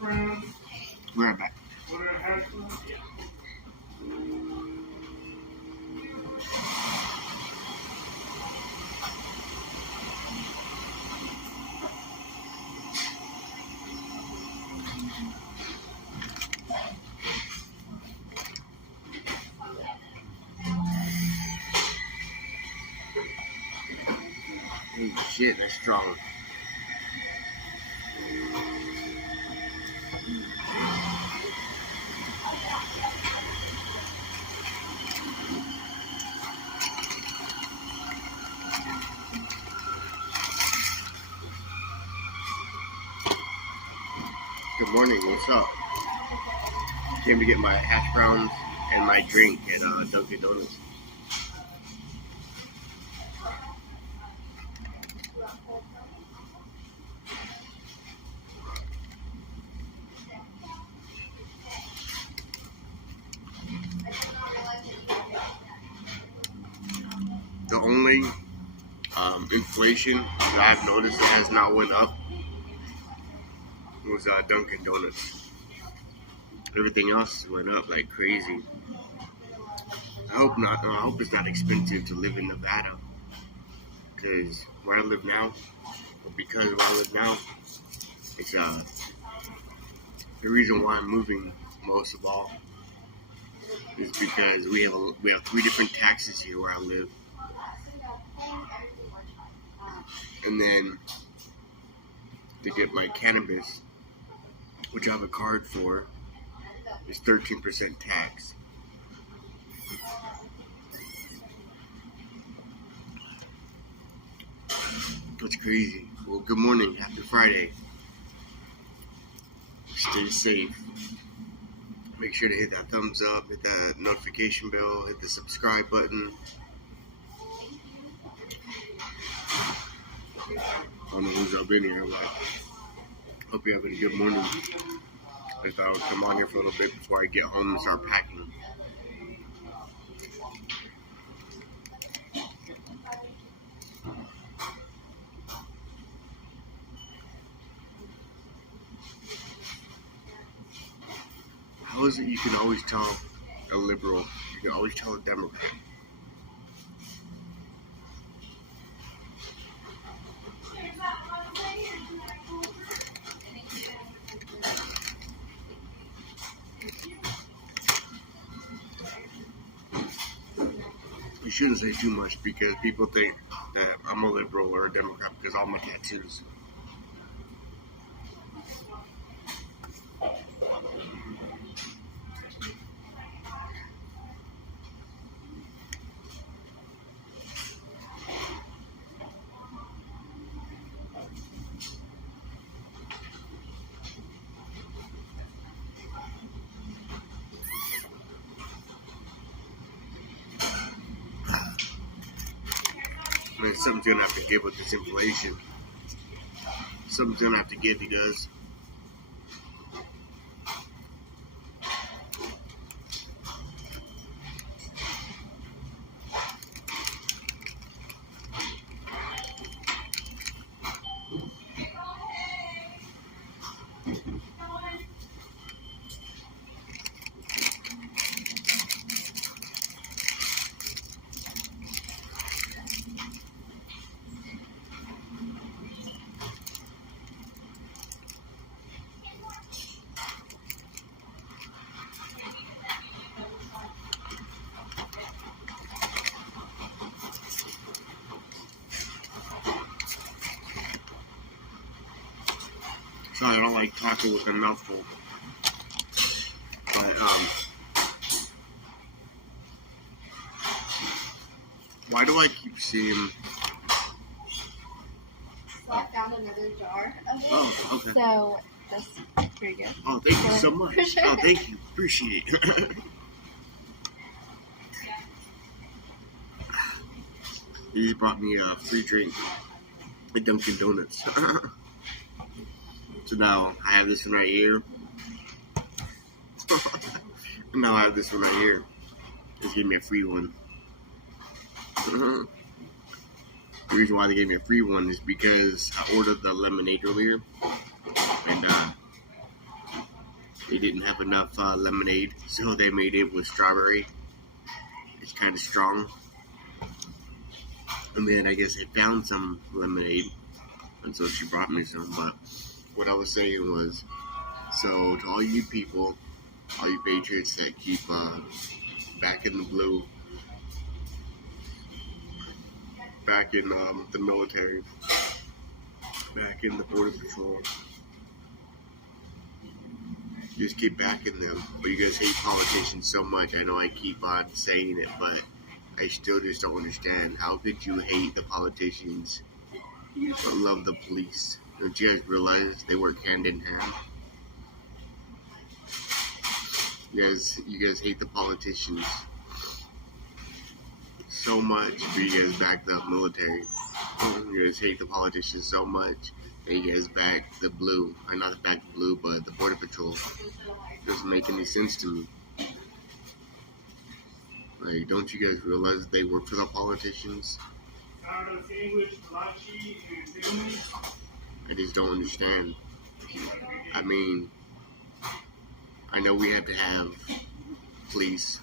We're right back. Holy shit, that's strong. Good morning, what's up? Came to get my hash browns and my drink at Dunkin' Donuts. The only inflation that I've noticed that has not went up was Dunkin' Donuts. Everything else went up like crazy. I hope not. I hope it's not expensive to live in Nevada, because where I live now, it's the reason why I'm moving most of all is because we have 3 different taxes here where I live, and then to get my cannabis, which I have a card for, is 13% tax. That's crazy. Well, good morning. Happy Friday. Stay safe. Make sure to hit that thumbs up, hit that notification bell, hit the subscribe button. I don't know who's up in here, but hope you're having a good morning. I thought I would come on here for a little bit before I get home and start packing. How is it you can always tell a liberal, you can always tell a Democrat? You shouldn't say too much because people think that I'm a liberal or a Democrat because of all my tattoos. I mean, something's gonna have to give with this inflation. Something's gonna have to give, he does. Sorry, I don't like talking with a mouthful. But, why do I keep seeing... So I found another jar of it. Oh, okay. So, that's pretty good. Oh, thank you so much. Oh, thank you. Appreciate it. He just brought me a free drink at Dunkin' Donuts. So now I have this one right here. And now I have this one right here. Just gave me a free one. The reason why they gave me a free one is because I ordered the lemonade earlier. And They didn't have enough lemonade, so they made it with strawberry. It's kind of strong. And then I guess they found some lemonade, and so she brought me some. But what I was saying was, so to all you people, all you patriots that keep back in the blue, back in the military, back in the border patrol, you just keep backing them. But you guys hate politicians so much. I know I keep on saying it, but I still just don't understand. How could you hate the politicians but love the police? Don't you guys realize they work hand in hand? You guys hate the politicians so much, but you guys back the military. You guys hate the politicians so much that you guys back the blue. Or not back the blue, but the border patrol. Doesn't make any sense to me. Like, don't you guys realize they work for the politicians? I just don't understand. I mean, I know we have to have police.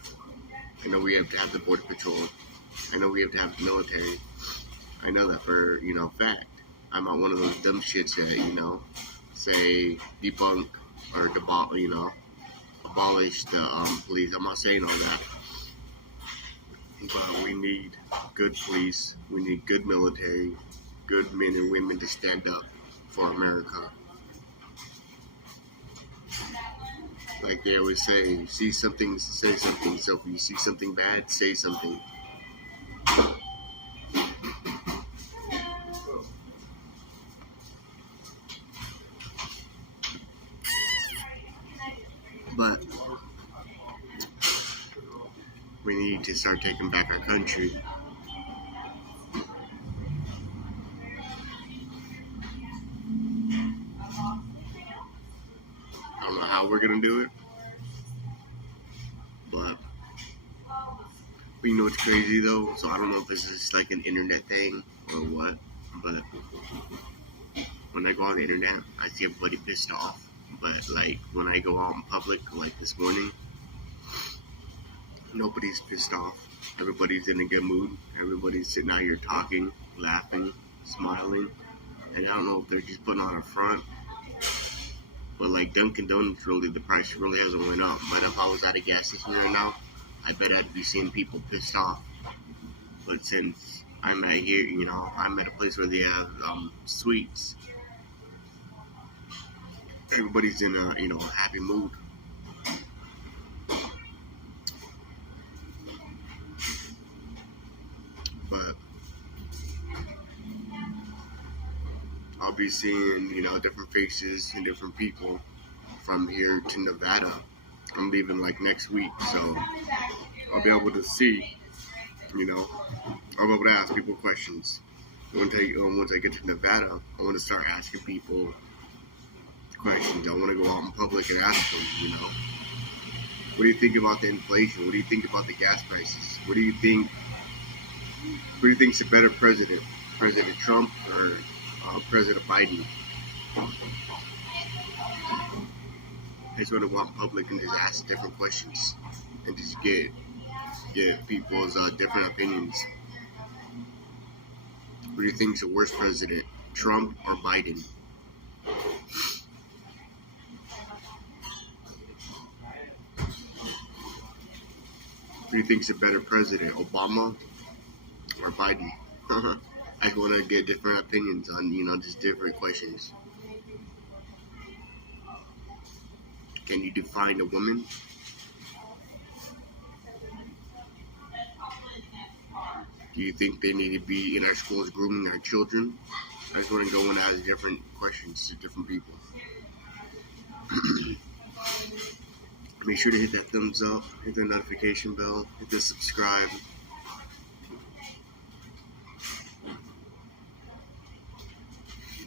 I know we have to have the border patrol. I know we have to have the military. I know that for, fact. I'm not one of those dumb shits that, say debunk or abolish the police. I'm not saying all that. But we need good police. We need good military. Good men and women to stand up for America. Like they always say, see something, say something. So if you see something bad, say something. But we need to start taking back our country. I don't know how we're gonna do it, but you know what's crazy though? So I don't know if this is like an internet thing or what, but when I go on the internet, I see everybody pissed off. But like when I go out in public, like this morning, nobody's pissed off. Everybody's in a good mood. Everybody's sitting out here talking, laughing, smiling. And I don't know if they're just putting on a front. But like Dunkin' Donuts, really, the price really hasn't went up. But if I was at a gas station right now, I bet I'd be seeing people pissed off. But since I'm at here, I'm at a place where they have sweets. Everybody's in a, happy mood. But I'll be seeing, different faces and different people from here to Nevada. I'm leaving like next week, so I'll be able to see, I'll be able to ask people questions. Once I get to Nevada, I want to start asking people questions. I want to go out in public and ask them, what do you think about the inflation? What do you think about the gas prices? What do you think? Who do you think's a better president? President Trump or President Biden? I just want to go out in public and just ask different questions and just get people's different opinions. Who do you think's the worst president? Trump or Biden? Who do you think's a better president? Obama or Biden? I want to get different opinions on, just different questions. Can you define a woman? Do you think they need to be in our schools grooming our children? I just want to go and ask different questions to different people. Make sure to hit that thumbs up, hit the notification bell, hit the subscribe.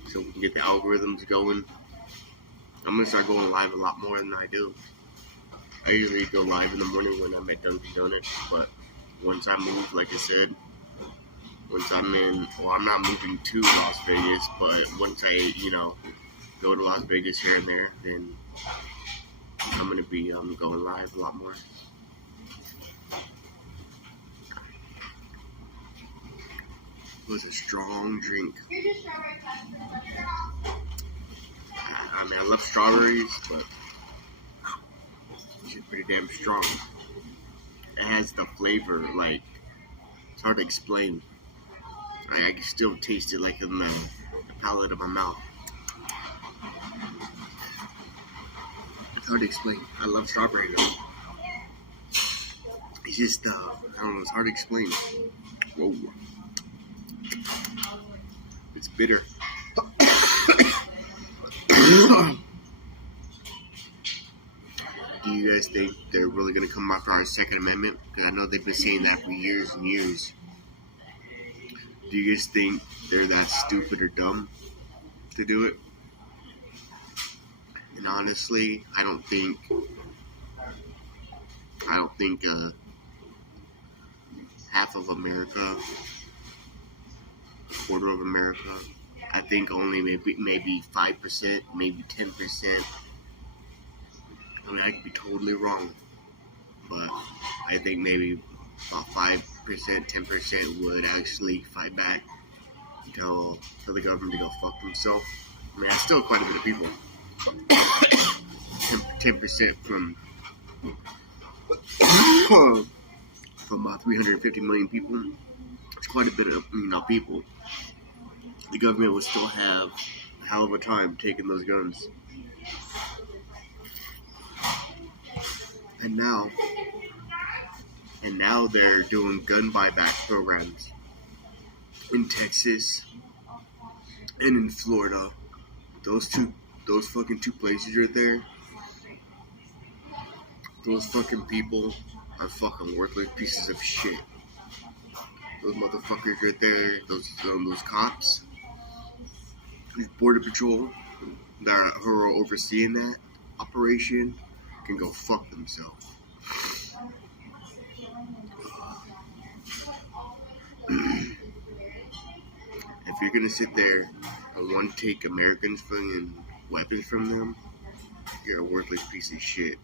So we can get the algorithms going. I'm going to start going live a lot more than I do. I usually go live in the morning when I'm at Dunkin' Donuts, but once I move, like I said, once I'm I'm not moving to Las Vegas, but once I, go to Las Vegas here and there, then I'm gonna be going live a lot more. It was a strong drink. I mean, I love strawberries, but it's pretty damn strong. It has the flavor, like, it's hard to explain. I can still taste it, like, in the palate of my mouth. It's hard to explain. I love strawberry, though. It's just, I don't know, it's hard to explain. Whoa. It's bitter. Do you guys think they're really going to come after our Second Amendment? Because I know they've been saying that for years and years. Do you guys think they're that stupid or dumb to do it? And honestly, I don't think half of America, a quarter of America, I think only maybe 5%, maybe 10%. I mean, I could be totally wrong, but I think maybe about 5%, 10% would actually fight back and tell the government to go fuck themselves. I mean, that's still quite a bit of people. 10% from about 350 million people. It's quite a bit of people. The government would still have a hell of a time taking those guns. And now they're doing gun buyback programs in Texas and in Florida. Those fucking two places right there. Those fucking people are fucking worthless pieces of shit. Those motherfuckers right there, those cops, these border patrol who are overseeing that operation can go fuck themselves. If you're gonna sit there and want to take Americans' fucking weapons from them, you're a worthless piece of shit.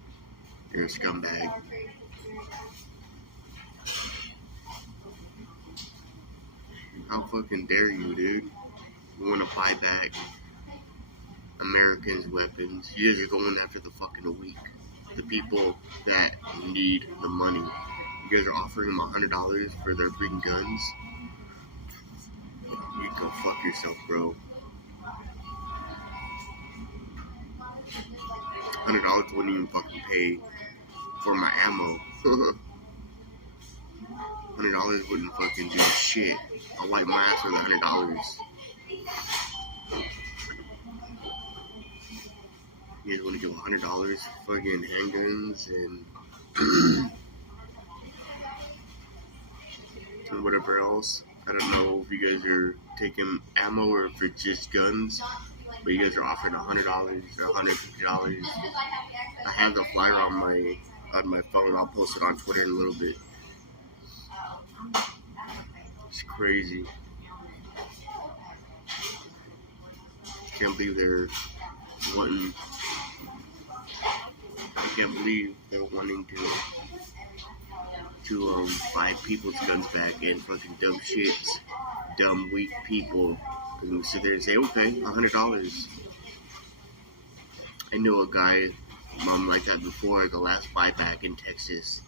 You're a scumbag. How fucking dare you, dude? You want to buy back Americans' weapons? You guys are going after the fucking weak, the people that need the money. You guys are offering them $100 for their freaking guns. You can go fuck yourself, bro. $100 wouldn't even fucking pay for my ammo. $100 wouldn't fucking do shit. I'll wipe my ass for the $100. You guys want to give $100 for fucking handguns and whatever else. I don't know if you guys are taking ammo or if it's just guns, but you guys are offering $100 or $150. I have the flyer on my phone. I'll post it on Twitter in a little bit. It's crazy. I can't believe they're wanting to buy people's guns back and fucking dumb shits, dumb weak people. Because we sit there and say, okay, $100. I knew a guy, like that before, the last buyback in Texas,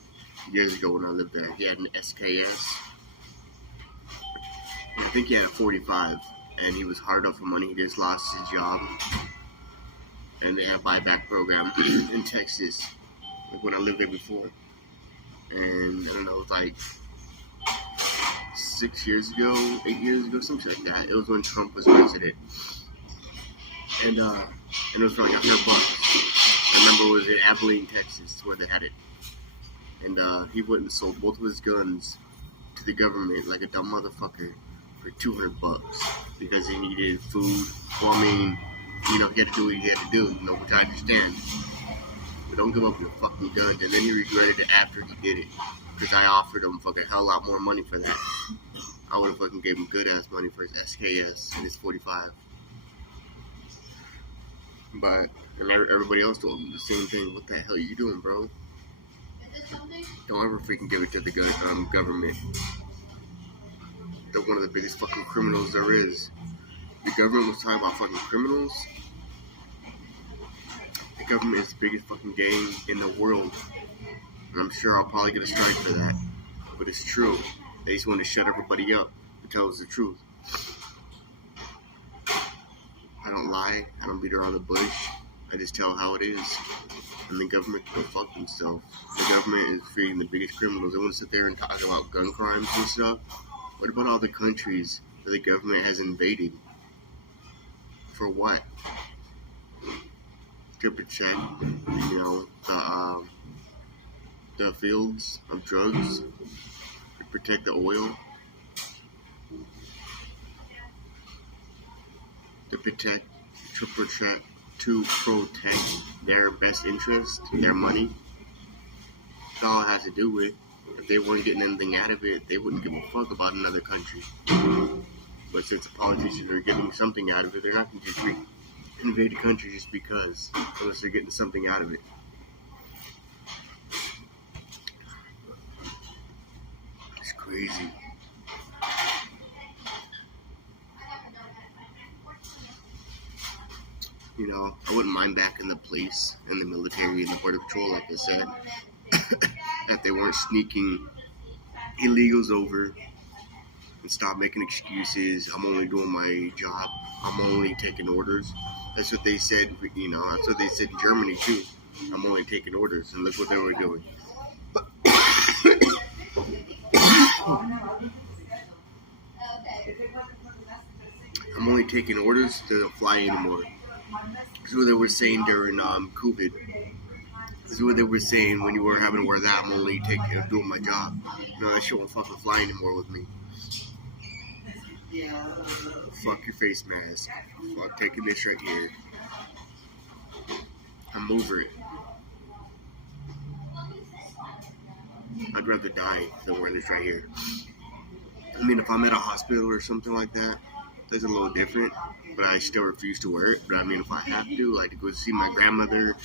years ago when I lived there. He had an SKS. I think he had a 45, and he was hard up for money. He just lost his job. And they had a buyback program in Texas, like when I lived there before. And I don't know, it was like 8 years ago, something like that. It was when Trump was president. And it was for like $100. I remember it was in Abilene, Texas, where they had it. And he went and sold both of his guns to the government like a dumb motherfucker for $200 because he needed food. Well, I mean, he had to do what he had to do, which I understand. But don't give up your fucking guns. And then he regretted it after he did it. Because I offered him fucking hell lot more money for that. I would have fucking gave him good ass money for his SKS and his 45. But and everybody else told him the same thing. What the hell are you doing, bro? Don't ever freaking give it to the government. They're one of the biggest fucking criminals there is. The government was talking about fucking criminals. The government is the biggest fucking gang in the world. And I'm sure I'll probably get a strike for that. But it's true. They just want to shut everybody up and tell us the truth. I don't lie. I don't beat around the bush. I just tell how it is. And the government can go fuck themselves. The government is feeding the biggest criminals. They want to sit there and talk about gun crimes and stuff. What about all the countries that the government has invaded? For what? To protect, the fields of drugs, to protect the oil, to protect their best interest, their money. That's all it has to do with. If they weren't getting anything out of it, they wouldn't give a fuck about another country. But since the politicians are getting something out of it, they're not going to just invade a country just because, unless they're getting something out of it. It's crazy. I wouldn't mind back in the police and the military and the border patrol, like I said, that they weren't sneaking illegals over and stop making excuses. I'm only doing my job. I'm only taking orders. That's what they said, that's what they said in Germany too. I'm only taking orders, and look what they were doing. I'm only taking orders to fly anymore. This is what they were saying during COVID. This is what they were saying when you were having to wear that. I'm only doing my job. No, that shit won't fucking fly anymore with me. Fuck your face mask. Fuck taking this right here. I'm over it. I'd rather die than wear this right here. I mean, if I'm at a hospital or something like that, that's a little different, but I still refuse to wear it. But I mean, if I have to, like to go see my grandmother,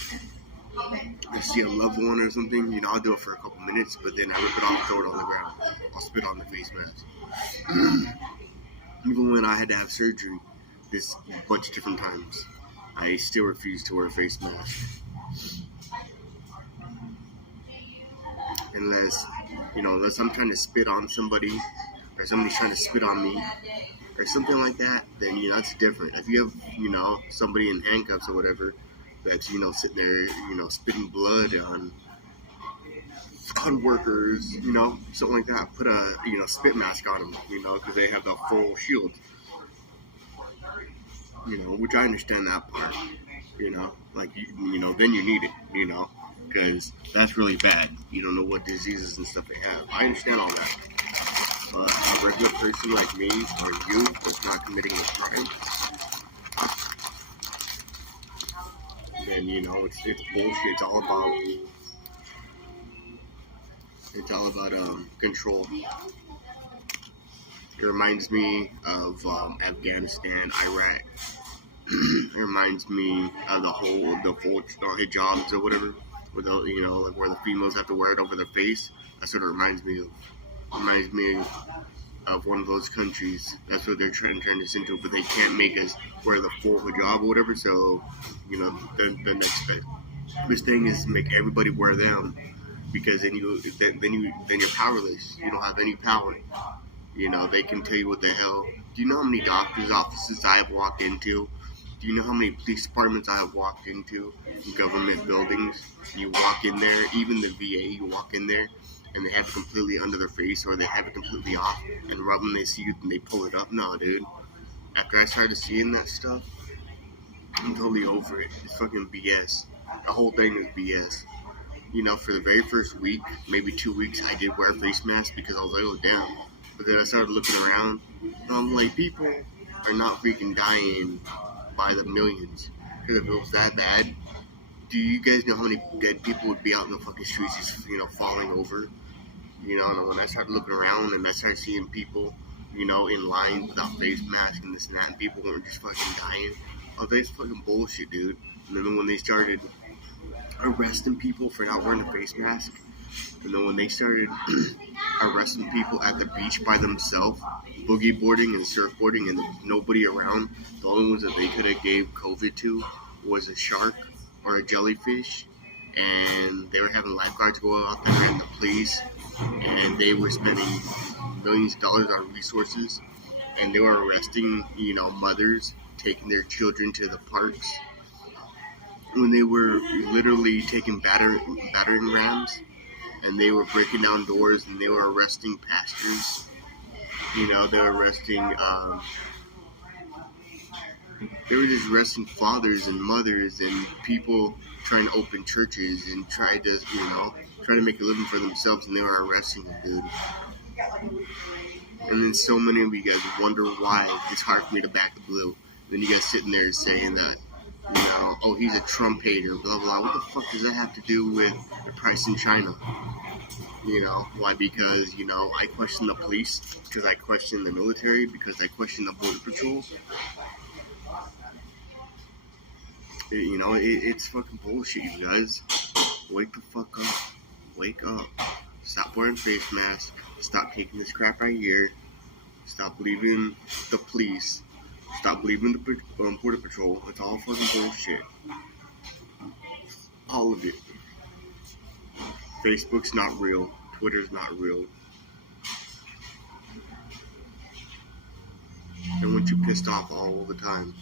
or see a loved one or something, I'll do it for a couple minutes, but then I rip it off, throw it on the ground. I'll spit on the face mask. Even when I had to have surgery this bunch of different times, I still refuse to wear a face mask. Unless I'm trying to spit on somebody, or somebody's trying to spit on me, or something like that, then, it's different. If you have, somebody in handcuffs or whatever, that's, sitting there, spitting blood on workers, something like that, put a, spit mask on them, because they have the full shield, which I understand that part, like, then you need it, because that's really bad. You don't know what diseases and stuff they have. I understand all that. But a regular person like me or you that's not committing a crime, then, it's bullshit. It's all about control. It reminds me of Afghanistan, Iraq. It reminds me of the full hijabs or whatever, where like where the females have to wear it over their face. That's what it reminds me of. It reminds me of one of those countries. That's what they're trying to turn us into, but they can't make us wear the full hijab or whatever. So, the next best thing is to make everybody wear them, because then you're powerless. You don't have any power. They can tell you what the hell. Do you know how many doctors' offices I have walked into? Do you know how many police departments I have walked into? Government buildings. You walk in there, even the VA, you walk in there, and they have it completely under their face, or they have it completely off, and right when they see you, they pull it up. No, dude. After I started seeing that stuff, I'm totally over it. It's fucking BS. The whole thing is BS. For the very first week, maybe 2 weeks, I did wear a face mask because I was like, oh, damn. But then I started looking around, and I'm like, people are not freaking dying by the millions. Because if it was that bad, do you guys know how many dead people would be out in the fucking streets just, falling over? And when I started looking around and I started seeing people, in line without face masks and this and that, and people weren't just fucking dying, oh, that's fucking bullshit, dude. And then when they started arresting people for not wearing a face mask, and then when they started arresting people at the beach by themselves, boogie boarding and surfboarding, and nobody around, the only ones that they could have gave COVID to was a shark or a jellyfish, and they were having lifeguards go out there and the police, and they were spending millions of dollars on resources, and they were arresting, mothers taking their children to the parks when they were literally taking battering rams, and they were breaking down doors, and they were arresting pastors. They were arresting, they were just arresting fathers and mothers and people trying to open churches and try to make a living for themselves, and they were arresting them, dude. And then so many of you guys wonder why it's hard for me to back the blue. Then you guys sitting there saying that, oh, he's a Trump hater, blah, blah. What the fuck does that have to do with the price in China? Why? Because, I question the police, because I question the military, because I question the border patrol. It's fucking bullshit, you guys. Wake the fuck up. Wake up. Stop wearing face masks. Stop taking this crap right here. Stop believing the police. Stop believing the border patrol. It's all fucking bullshit. All of it. Facebook's not real. Twitter's not real. I want you pissed off all the time.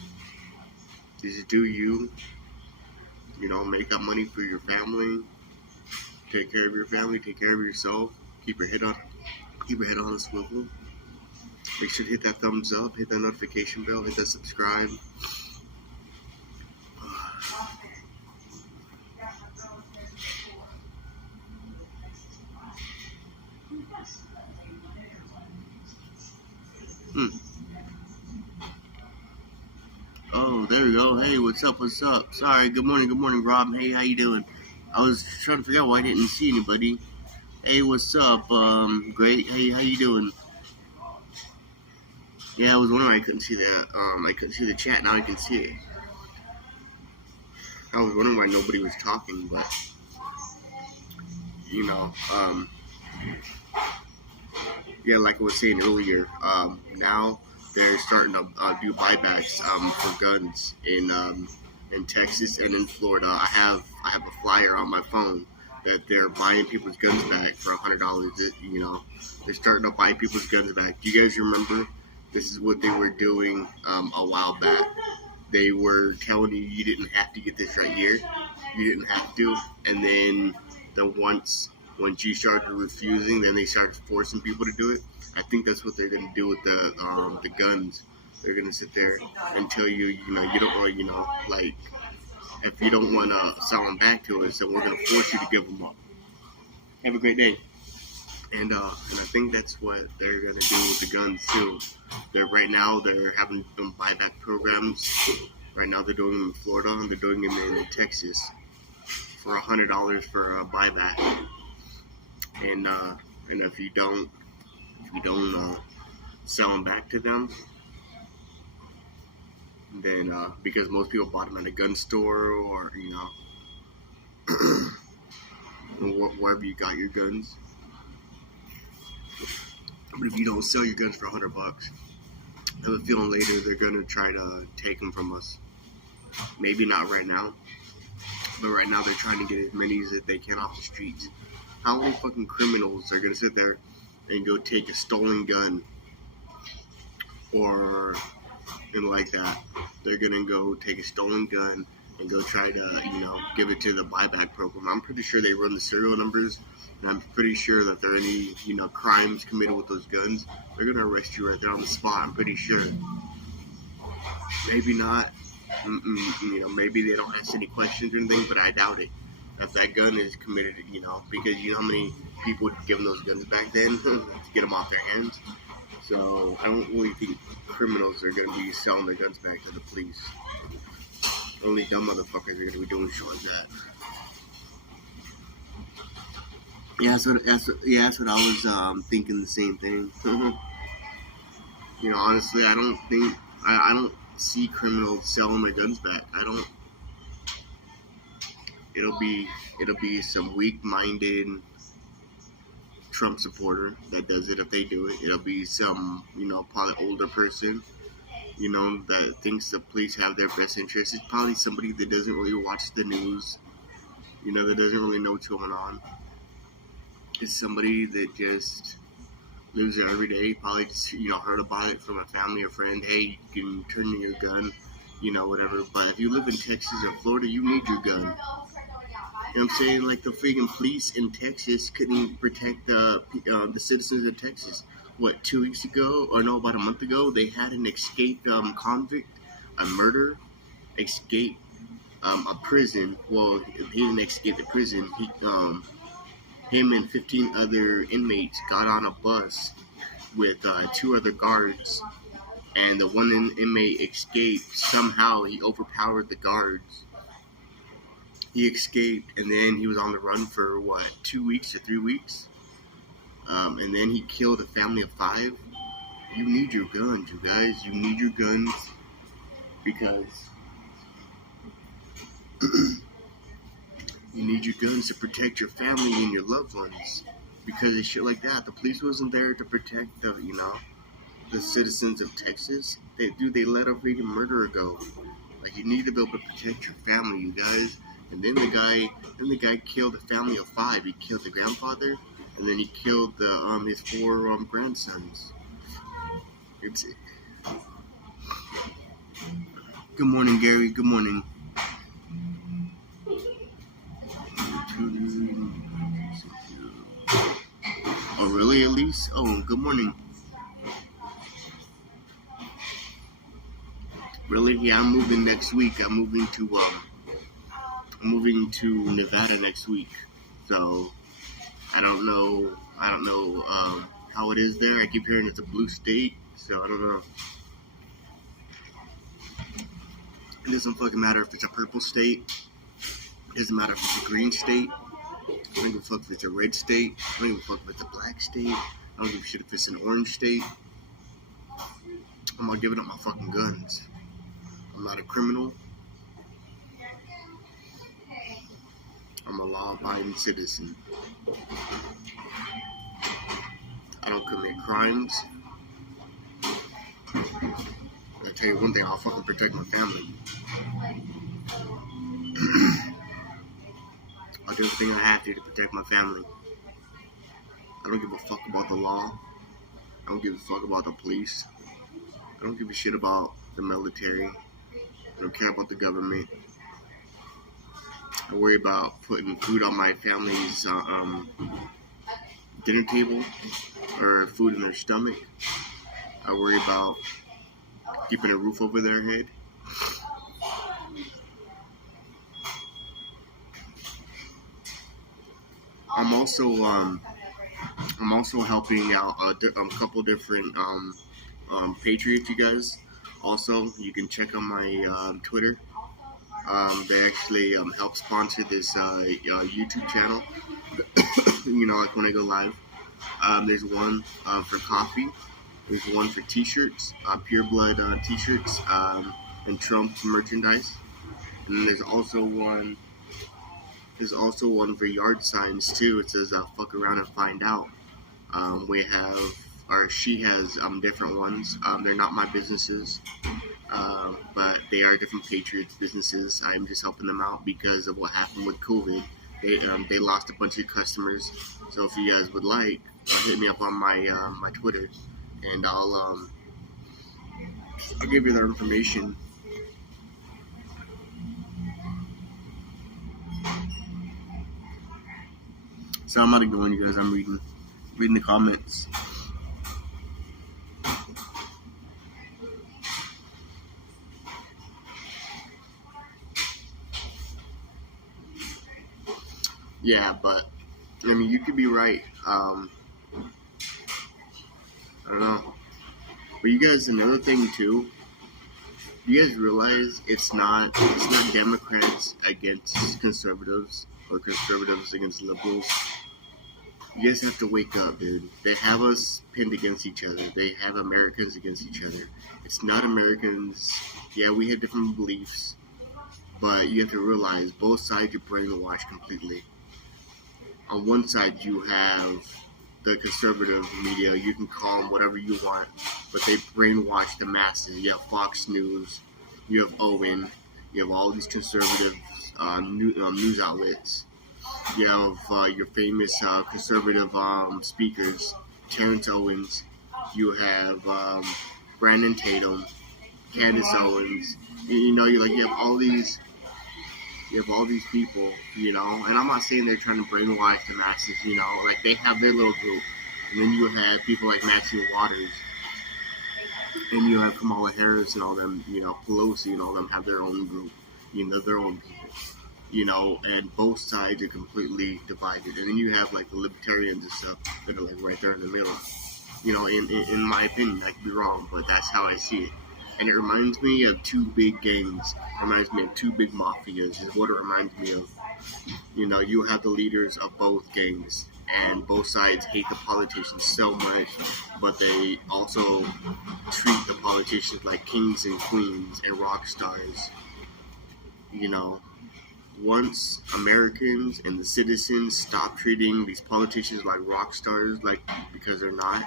Just do you. Make that money for your family. Take care of your family. Take care of yourself. Keep your head on a swivel. Make sure to hit that thumbs up. Hit that notification bell. Hit that subscribe. Oh, there we go. Hey, what's up? Sorry, good morning, Rob. Hey, how you doing? I was trying to figure out why I didn't see anybody. Hey, what's up? Great. Hey, how you doing? Yeah, I was wondering why I couldn't see that. I couldn't see the chat. Now I can see it. I was wondering why nobody was talking, but yeah, like I was saying earlier, now they're starting to do buybacks for guns in Texas and in Florida. I have a flyer on my phone that they're buying people's guns back for $100. They're starting to buy people's guns back. Do you guys remember? This is what they were doing a while back. They were telling you didn't have to get this right here. You didn't have to. And then once you started refusing, then they started forcing people to do it. I think that's what they're going to do with the guns. They're going to sit there and tell you, you don't really, like, if you don't want to sell them back to us, then we're going to force you to give them up. Have a great day. And I think that's what they're going to do with the guns, too. Right now, they're having them buyback programs. Right now, they're doing them in Florida, and they're doing them in Texas for $100 for a buyback. And if you don't sell them back to them, then because most people bought them at a gun store or wherever you got your guns. But if you don't sell your guns for $100, I have a feeling later they're gonna try to take them from us. Maybe not right now, but right now they're trying to get as many as they can off the streets. How many fucking criminals are gonna sit there and go take a stolen gun or like that? They're gonna go take a stolen gun and go try to give it to the buyback program. I'm pretty sure they run the serial numbers. And I'm pretty sure that there are any, crimes committed with those guns, they're going to arrest you right there on the spot. I'm pretty sure. Maybe not. Maybe they don't ask any questions or anything, but I doubt it. If that gun is committed, because you know how many people would give them those guns back then to get them off their hands. So I don't really think criminals are going to be selling their guns back to the police. Only dumb motherfuckers are going to be doing shit like that. Yeah, that's what I was thinking. The same thing. Honestly, I don't see criminals selling their guns back. I it'll be some weak-minded Trump supporter that does it. If they do it, it'll be some, probably older person, that thinks the police have their best interests. It's probably somebody that doesn't really watch the news, that doesn't really know what's going on. It's somebody that just lives there every day, probably just, heard about it from a family or friend. Hey, you can turn in your gun, whatever. But if you live in Texas or Florida, you need your gun. You know what I'm saying? Like, the freaking police in Texas couldn't protect the citizens of Texas. What, 2 weeks ago? Or no, about a month ago, they had an escaped convict, a murderer, escape a prison. Well, he didn't escape the prison. Him and 15 other inmates got on a bus with 2 other guards, and the one inmate escaped. Somehow he overpowered the guards. He escaped, and then he was on the run for 2 weeks or 3 weeks, and then he killed a family of 5. You need your guns, you guys. You need your guns because you need your guns to protect your family and your loved ones. Because of shit like that, the police wasn't there to protect the citizens of Texas. They let a freaking murderer go. Like, you need to be able to protect your family, you guys. And then the guy killed a family of 5. He killed the grandfather, and then he killed his 4 grandsons. Good morning, Gary. Good morning. Oh, really, Elise? Oh, good morning. Really? Yeah, I'm moving next week. I'm moving to Nevada next week. So I don't know how it is there. I keep hearing it's a blue state, so I don't know. It doesn't fucking matter if it's a purple state. It doesn't matter if it's a green state. I don't give a fuck if it's a red state. I don't give a fuck if it's a black state. I don't give a shit if it's an orange state. I'm not giving up my fucking guns. I'm not a criminal. I'm a law-abiding citizen. I don't commit crimes. I tell you one thing, I'll fucking protect my family. I'll do everything I have to protect my family. I don't give a fuck about the law. I don't give a fuck about the police. I don't give a shit about the military. I don't care about the government. I worry about putting food on my family's dinner table or food in their stomach. I worry about keeping a roof over their head. I'm also helping out a couple different patriots, you guys. Also, you can check on my Twitter. They actually help sponsor this YouTube channel. Like when I go live. There's one for coffee. There's one for t-shirts, Pure Blood t-shirts, and Trump merchandise. And then there's also one for yard signs too. It says fuck around and find out. She has different ones. They're not my businesses, but they are different patriots businesses. I'm just helping them out because of what happened with COVID. They lost a bunch of customers. So if you guys would like, hit me up on my Twitter, and I'll give you their information. So I'm not ignoring you guys. I'm reading the comments. Yeah, but I mean, you could be right. I don't know. But you guys, another thing too. You guys realize it's not Democrats against conservatives or conservatives against liberals. You guys have to wake up, dude. They have us pinned against each other. They have Americans against each other. It's not Americans. Yeah, we have different beliefs. But you have to realize both sides are brainwashed completely. On one side, you have the conservative media. You can call them whatever you want, but they brainwash the masses. You have Fox News, you have Owen, you have all these conservative news outlets. You have your famous conservative speakers, Terrence Owens. You have Brandon Tatum, Candace Owens. You have all these. You have all these people, and I'm not saying they're trying to brainwash the masses, like they have their little group, and then you have people like Maxine Waters, and you have Kamala Harris and all them, Pelosi and all them have their own group, their own people, and both sides are completely divided, and then you have like the libertarians and stuff that are like right there in the middle, in my opinion, I could be wrong, but that's how I see it. And it reminds me of two big gangs. It reminds me of two big mafias is what it reminds me of. You have the leaders of both gangs, and both sides hate the politicians so much, but they also treat the politicians like kings and queens and rock stars. Once Americans and the citizens stop treating these politicians like rock stars, because they're not,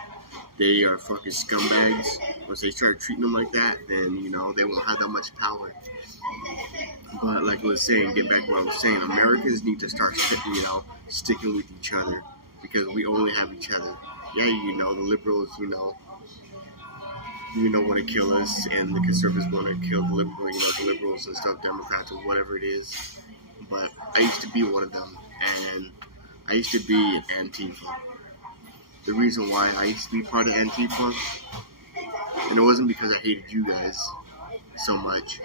they are fucking scumbags. Once they start treating them like that, then, they won't have that much power. But like I was saying, get back to what I was saying, Americans need to start sticking with each other, because we only have each other. Yeah, the liberals, want to kill us, and the conservatives want to kill the liberals and stuff, Democrats or whatever it is. But I used to be one of them, and I used to be an Antifa. The reason why I used to be part of Antifa, and it wasn't because I hated you guys so much.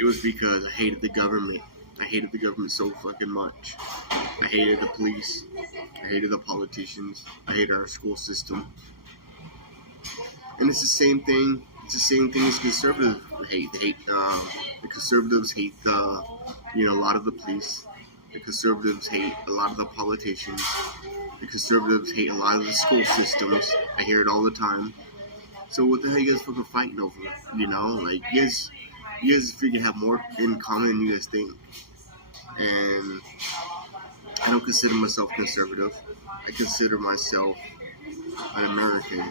It was because I hated the government. I hated the government so fucking much. I hated the police. I hated the politicians. I hated our school system. And it's the same thing. It's the same thing as conservatives hate. The conservatives hate a lot of the police. The conservatives hate a lot of the politicians. The conservatives hate a lot of the school systems. I hear it all the time. So what the hell you guys fucking fighting over? You guys freaking have more in common than you guys think. And I don't consider myself conservative. I consider myself an American.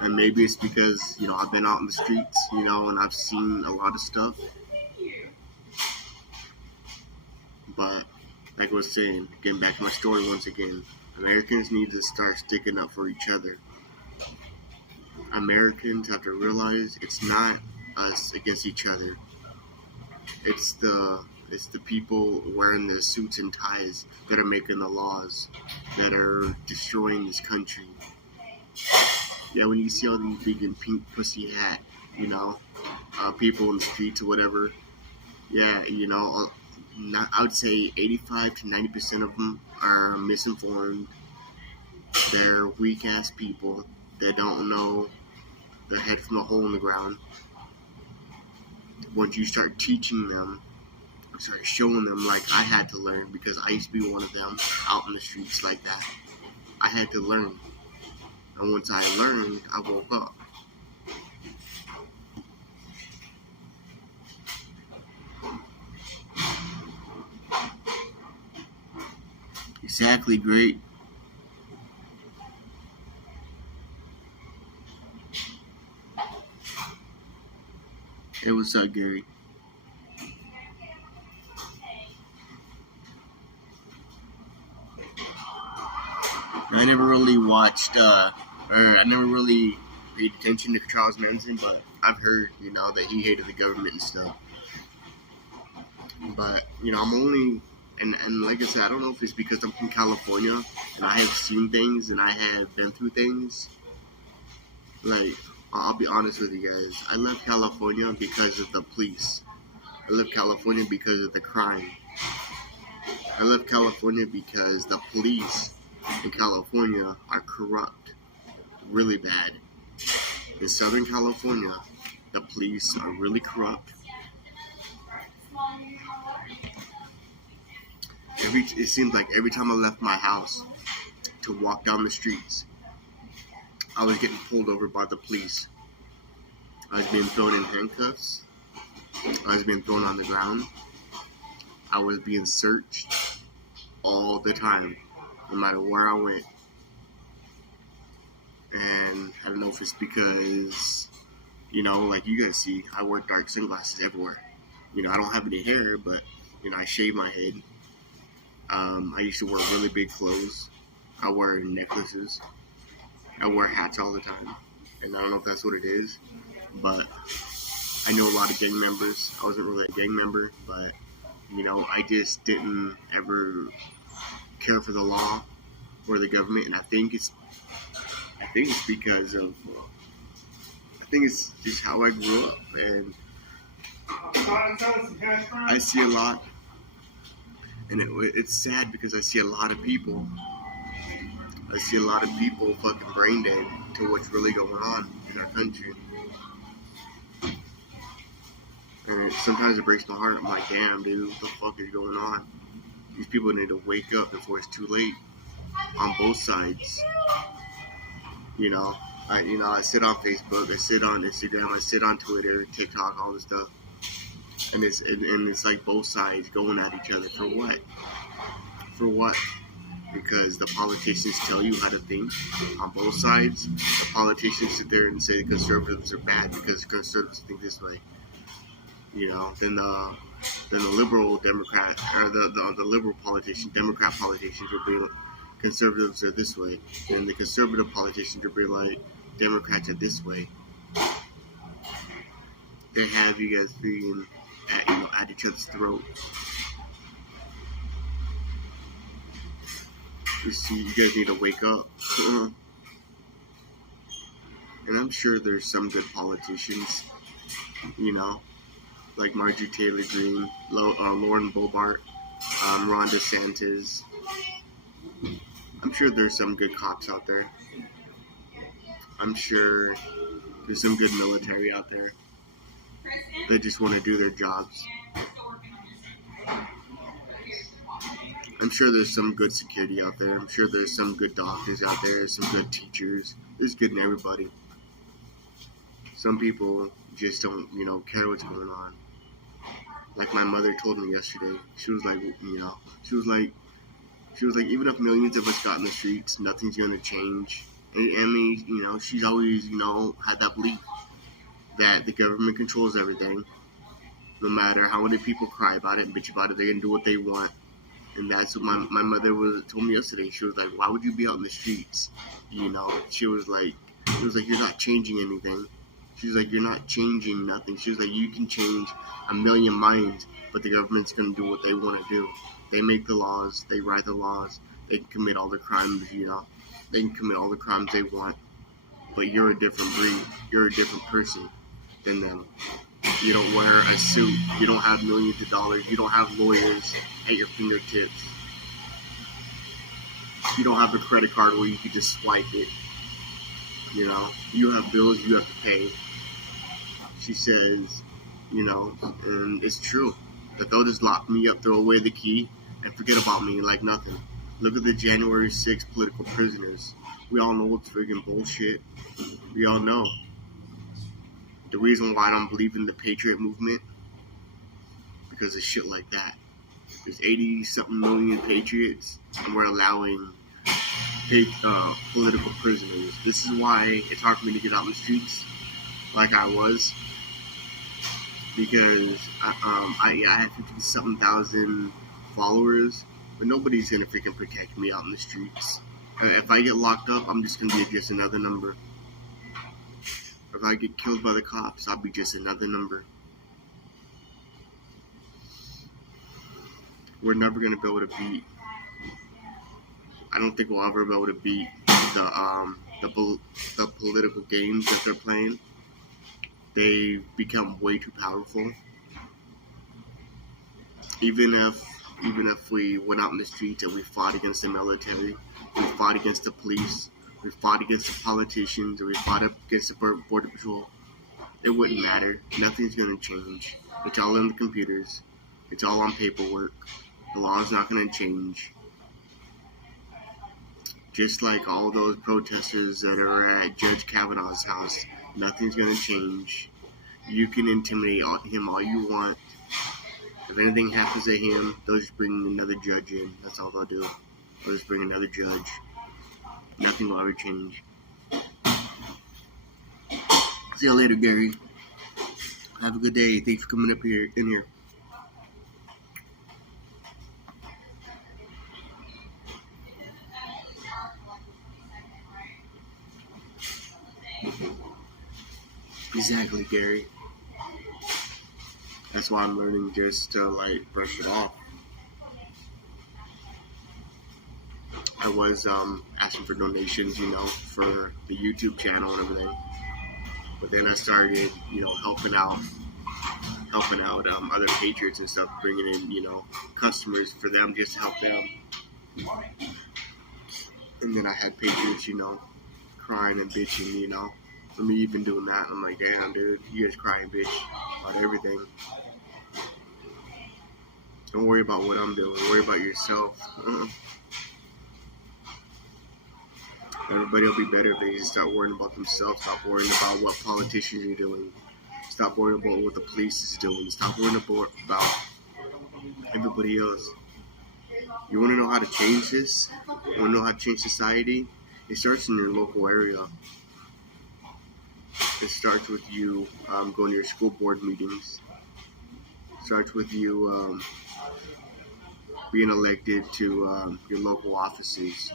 And maybe it's because, I've been out in the streets, and I've seen a lot of stuff. But, like I was saying, getting back to my story once again, Americans need to start sticking up for each other. Americans have to realize it's not us against each other. It's the people wearing the suits and ties that are making the laws, that are destroying this country. Yeah, when you see all these big and pink pussy hat, people in the streets or whatever, yeah, I would say 85 to 90% of them are misinformed. They're weak-ass people that don't know the head from the hole in the ground. Once you start teaching them, start showing them, like I had to learn, because I used to be one of them out in the streets like that. I had to learn. And once I learned, I woke up. Exactly, great. Hey, what's up, Gary? I never really watched, I never really paid attention to Charles Manson, but I've heard, that he hated the government and stuff. But, I'm only, and like I said, I don't know if it's because I'm from California, and I have seen things, and I have been through things. Like, I'll be honest with you guys, I left California because of the police. I left California because of the crime. I left California because the police in California are corrupt, really bad. In Southern California, the police are really corrupt. It seems like every time I left my house to walk down the streets, I was getting pulled over by the police. I was being thrown in handcuffs. I was being thrown on the ground. I was being searched all the time, no matter where I went. And I don't know if it's because, like you guys see, I wear dark sunglasses everywhere. I don't have any hair, but, I shave my head. I used to wear really big clothes. I wear necklaces. I wear hats all the time. And I don't know if that's what it is, but I know a lot of gang members. I wasn't really a gang member, but, I just didn't ever care for the law or the government. And I think it's because of, I think it's just how I grew up. And I see a lot. And it's sad because I see a lot of people fucking brain dead to what's really going on in our country. And sometimes it breaks my heart. I'm like, damn, dude, what the fuck is going on? These people need to wake up before it's too late on both sides. I sit on Facebook, I sit on Instagram, I sit on Twitter, TikTok, all this stuff. And it's like both sides going at each other for what? For what? Because the politicians tell you how to think on both sides. The politicians sit there and say the conservatives are bad because conservatives think this way. Then the liberal Democrat or the liberal politicians, Democrat politicians will be like, conservatives are this way, and the conservative politicians will be like, Democrats are this way. They have you guys being at each other's throat. You guys need to wake up. And I'm sure there's some good politicians, like Marjorie Taylor Greene, Lauren Boebert, Ron DeSantis. I'm sure there's some good cops out there. I'm sure there's some good military out there. They just want to do their jobs. I'm sure there's some good security out there. I'm sure there's some good doctors out there, some good teachers. There's good in everybody. Some people just don't, care what's going on. Like my mother told me yesterday. She was like, even if millions of us got in the streets, nothing's going to change. And she's always, had that belief that the government controls everything. No matter how many people cry about it and bitch about it, they're going to do what they want. And that's what my mother told me yesterday. She was like, why would you be out in the streets? She was like, you're not changing anything. She was like, you're not changing nothing. She was like, you can change a million minds, but the government's going to do what they want to do. They make the laws. They write the laws. They can commit all the crimes, They can commit all the crimes they want. But you're a different breed. You're a different person than them. You don't wear a suit. You don't have millions of dollars. You don't have lawyers at your fingertips. You don't have a credit card where you can just swipe it. You have bills you have to pay. She says, and it's true, that they'll just lock me up, throw away the key, and forget about me like nothing. Look at the January 6th political prisoners. We all know it's friggin' bullshit. We all know. The reason why I don't believe in the Patriot movement, because of shit like that. There's 80-something million patriots, and we're allowing political prisoners. This is why it's hard for me to get out in the streets like I was, because I had 50-something thousand followers, but nobody's gonna freaking protect me out in the streets. If I get locked up, I'm just gonna be just another number. If I get killed by the cops, I'll be just another number. We're never gonna be able to beat. I don't think we'll ever be able to beat the political games that they're playing. They've become way too powerful. Even if we went out in the streets and we fought against the military, we fought against the police, we fought against the politicians, or we fought against the border patrol, it wouldn't matter. Nothing's gonna change. It's all in the computers. It's all on paperwork. The law's not gonna change. Just like all those protesters that are at Judge Kavanaugh's house, nothing's gonna change. You can intimidate him all you want. If anything happens to him, they'll just bring another judge in. That's all they'll do. They'll just bring another judge. Nothing will ever change. See you later, Gary. Have a good day. Thanks for coming up here in here. Exactly, Gary. That's why I'm learning just to brush it off. I was asking for donations, for the YouTube channel and everything. But then I started, helping out other patriots and stuff, bringing in, customers for them just to help them. And then I had patriots, crying and bitching, for me even doing that. I'm like, damn, dude, you guys cry and bitch about everything. Don't worry about what I'm doing. Worry about yourself. Everybody will be better if they just start worrying about themselves. Stop worrying about what politicians are doing. Stop worrying about what the police is doing. Stop worrying about everybody else. You want to know how to change this? You want to know how to change society? It starts in your local area. It starts with you going to your school board meetings. It starts with you being elected to your local offices.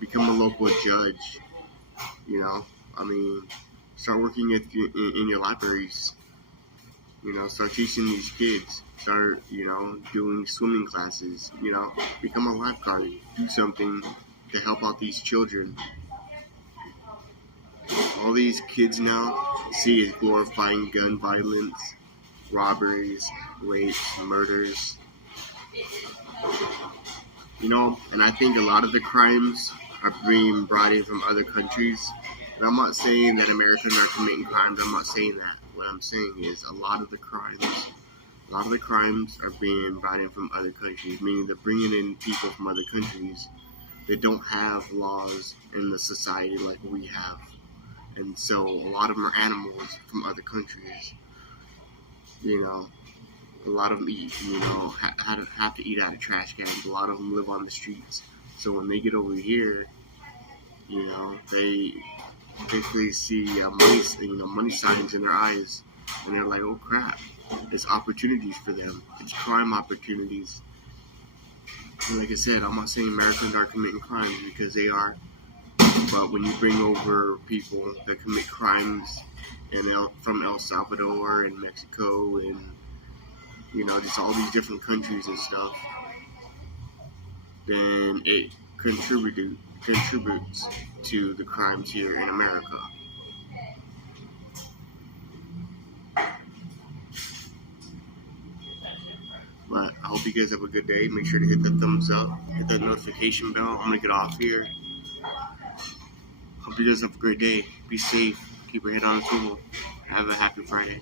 Become a local judge. Start working in your libraries. Start teaching these kids. Start, doing swimming classes. Become a lifeguard. Do something to help out these children. All these kids now see is glorifying gun violence, robberies, rapes, murders. And I think a lot of the crimes are being brought in from other countries. And I'm not saying that Americans are committing crimes. I'm not saying that. What I'm saying is a lot of the crimes are being brought in from other countries, meaning they're bringing in people from other countries that don't have laws in the society like we have. And so a lot of them are animals from other countries. A lot of them eat, have to eat out of trash cans. A lot of them live on the streets. So when they get over here, they basically see money signs in their eyes, and they're like, oh crap, it's opportunities for them. It's crime opportunities. And like I said, I'm not saying Americans are committing crimes, because they are. But when you bring over people that commit crimes from El Salvador and Mexico and just all these different countries and stuff, then it contributes to the crimes here in America. But I hope you guys have a good day. Make sure to hit the thumbs up, hit that notification bell. I'm going to get off here. Hope you guys have a great day. Be safe. Keep your head on a swivel. Have a happy Friday.